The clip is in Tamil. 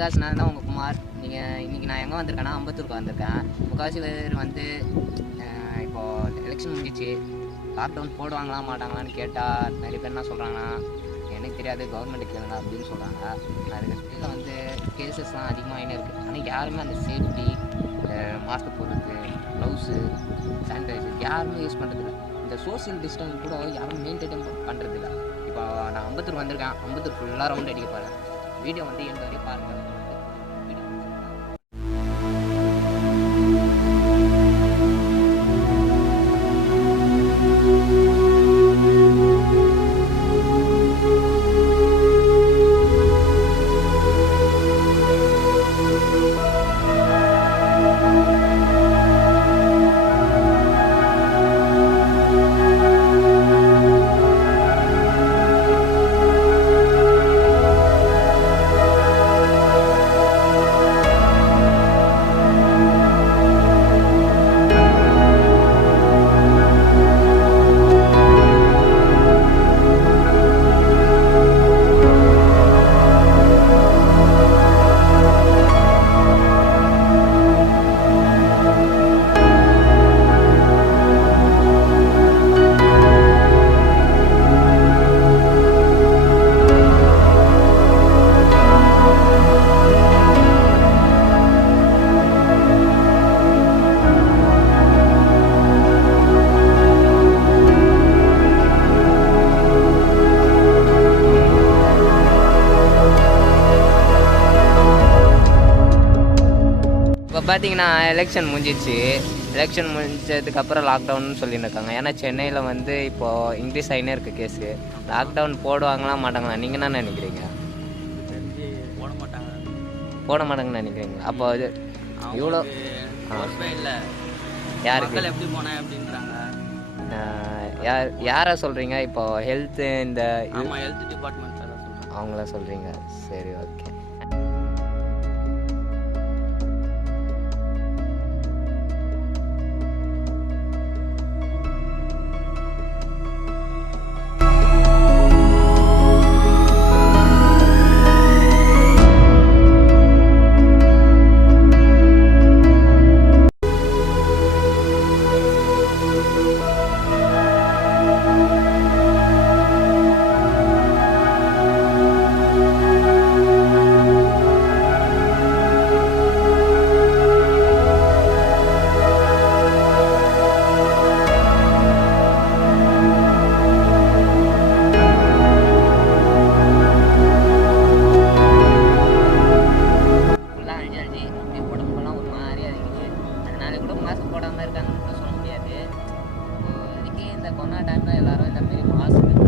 பாட்காஸ்ட் நான் தான் உங்கள் குமார். இன்றைக்கி நான் எங்கே வந்திருக்கேன்னா அம்பத்தூருக்கு வந்திருக்கேன். முக்கால்வாசி பேர் வந்து இப்போது எலெக்ஷன் முடிஞ்சிச்சு, லாக்டவுன் போடுவாங்களா மாட்டாங்களான்னு கேட்டால் நிறைய பேர் என்ன சொல்கிறாங்கன்னா, எனக்கு தெரியாது, கவர்மெண்ட்டு கேளுங்க அப்படின்னு சொல்கிறாங்க. அதுக்கு வந்து கேசஸ்லாம் அதிகமாக இருக்குது. ஆனால் யாருமே அந்த சேஃப்டி, மாஸ்க் போடுறது, க்ளவுஸு, சானிடைசர் யாருமே யூஸ் பண்ணுறதில்ல. இந்த சோசியல் டிஸ்டன்ஸ் கூட யாரும் மெயின்டைன் பண்ணுறதில்ல. இப்போ நான் அம்பத்தூர் வந்திருக்கேன். அம்பத்தூர் ஃபுல்லாக ரவுண்ட் அடிக்க போகிறேன். வீடியோ வந்து எந்த வரையும் பாருங்கள். இப்போ பார்த்தீங்கன்னா எலெக்ஷன் முடிஞ்சிச்சு. எலெக்ஷன் முடிஞ்சதுக்கப்புறம் லாக்டவுன்னு சொல்லியிருக்காங்க. ஏன்னா சென்னையில் வந்து இப்போது இன்க்ரீஸ் ஆகினே இருக்குது கேஸு. லாக்டவுன் போடுவாங்களா மாட்டாங்களா, நீங்கள் என்ன நினைக்கிறீங்க? போட மாட்டாங்கன்னு நினைக்கிறீங்க? அப்போ இது இவ்வளோ இல்லை யாருக்கு எப்படி போனேன் அப்படின்றாங்க. யாரை சொல்கிறீங்க? இப்போ ஹெல்த்து இந்த ஹெல்த் டிபார்ட்மெண்ட் அவங்கள சொல்கிறீங்க. சரி, ஓகே. மாஸ்க் போடாமல் இருக்காங்கன்னு சொல்ல முடியாது. இப்போதைக்கு இந்த கொரோனா டைமில் எல்லோரும் இந்த மாரி மாஸ்க்